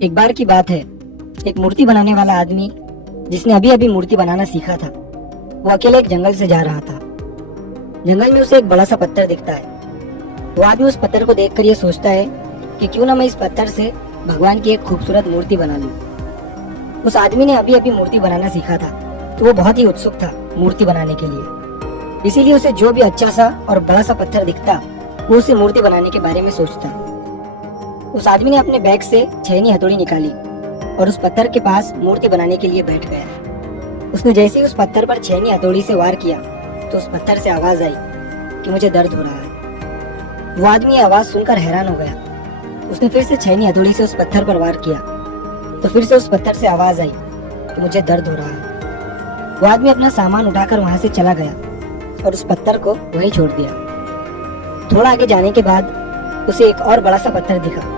एक बार की बात है, एक मूर्ति बनाने वाला आदमी जिसने अभी अभी मूर्ति बनाना सीखा था, वो अकेले एक जंगल से जा रहा था। जंगल में उसे एक बड़ा सा पत्थर दिखता है। वो आदमी उस पत्थर को देखकर ये सोचता है कि क्यों ना मैं इस पत्थर से भगवान की एक खूबसूरत मूर्ति बना लूं। उस आदमी ने अभी अभी मूर्ति बनाना सीखा था, तो वो बहुत ही उत्सुक था मूर्ति बनाने के लिए। इसीलिए उसे जो भी अच्छा सा और बड़ा सा पत्थर दिखता, वो उसे मूर्ति बनाने के बारे में सोचता। उस आदमी ने अपने बैग से छेनी हथौड़ी निकाली और उस पत्थर के पास मूर्ति बनाने के लिए बैठ गया। उसने जैसे ही उस पत्थर पर छेनी हथौड़ी से वार किया तो उस पत्थर से आवाज आई कि मुझे दर्द हो रहा है। वो आदमी ये आवाज सुनकर हैरान हो गया। उसने फिर से छेनी हथौड़ी से उस पत्थर पर वार किया तो फिर से उस पत्थर से आवाज आई कि मुझे दर्द हो रहा है। वो आदमी अपना सामान उठाकर वहां से चला गया और उस पत्थर को वहीं छोड़ दिया। थोड़ा आगे जाने के बाद उसे एक और बड़ा सा पत्थर दिखा।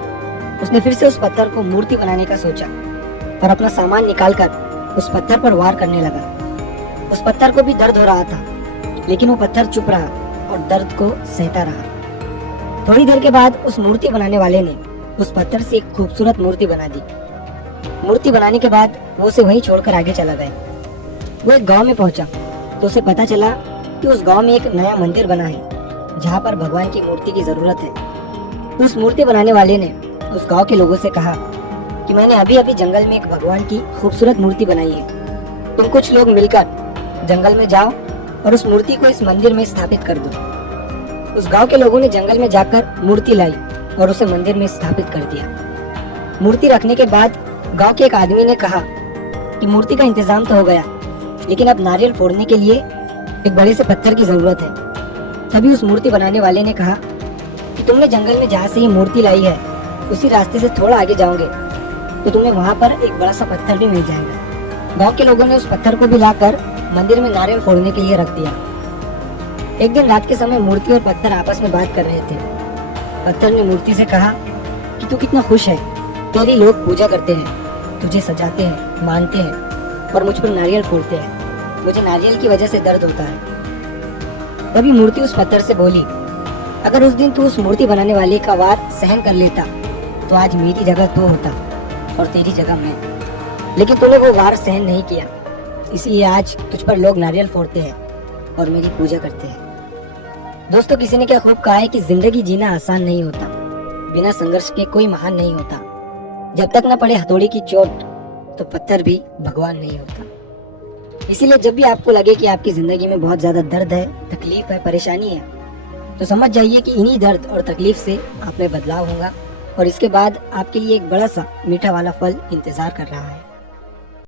उसने फिर से उस पत्थर को मूर्ति बनाने का सोचा और अपना सामान निकालकर उस पत्थर पर वार करने लगा। उस पत्थर को भी दर्द हो रहा था, लेकिन वो पत्थर चुप रहा और दर्द को सहता रहा। थोड़ी देर के बाद उस मूर्ति बनाने वाले ने उस पत्थर से एक खूबसूरत मूर्ति बना दी। मूर्ति बनाने के बाद वो उसे वहीं छोड़कर आगे चला गया। वो एक गांव में पहुंचा तो उसे पता चला कि उस गांव में एक नया मंदिर बना है जहां पर भगवान की मूर्ति की जरूरत है। तो उस मूर्ति बनाने वाले ने उस गांव के लोगों से कहा कि मैंने अभी अभी जंगल में एक भगवान की खूबसूरत मूर्ति बनाई है। तुम कुछ लोग मिलकर जंगल में जाओ और उस मूर्ति को इस मंदिर में स्थापित कर दो। उस गांव के लोगों ने जंगल में जाकर मूर्ति लाई और उसे मंदिर में स्थापित कर दिया। मूर्ति रखने के बाद गांव के एक आदमी ने कहा कि मूर्ति का इंतजाम तो हो गया, लेकिन अब नारियल फोड़ने के लिए एक बड़े से पत्थर की जरूरत है। तभी उस मूर्ति बनाने वाले ने कहा कि तुमने जंगल में जहाँ से ये मूर्ति लाई है उसी रास्ते से थोड़ा आगे जाओगे तो तुम्हें वहाँ पर एक बड़ा सा पत्थर भी मिल जाएगा। गांव के लोगों ने उस पत्थर को भी लाकर मंदिर में नारियल फोड़ने के लिए रख दिया। एक दिन रात के समय मूर्ति और पत्थर आपस में बात कर रहे थे। पत्थर ने मूर्ति से कहा कि तू कितना खुश है, तेरी लोग पूजा करते हैं, तुझे सजाते हैं, मानते हैं और मुझ पर नारियल फोड़ते हैं। मुझे नारियल की वजह से दर्द होता है। तभी मूर्ति उस पत्थर से बोली, अगर उस दिन तू उस मूर्ति बनाने वाले का वार सहन कर लेता तो आज मेरी जगह तू होता और तेरी जगह मैं। लेकिन तूने वो वार सहन नहीं किया, इसलिए आज तुझ पर लोग नारियल फोड़ते हैं और मेरी पूजा करते हैं। दोस्तों, किसी ने क्या खूब कहा है कि जिंदगी जीना आसान नहीं होता, बिना संघर्ष के कोई महान नहीं होता। जब तक न पड़े हथौड़ी की चोट तो पत्थर भी भगवान नहीं होता। इसीलिए जब भी आपको लगे कि आपकी जिंदगी में बहुत ज्यादा दर्द है, तकलीफ है, परेशानी है, तो समझ जाइए कि इन्हीं दर्द और तकलीफ से आप में बदलाव होगा और इसके बाद आपके लिए एक बड़ा सा मीठा वाला फल इंतजार कर रहा है।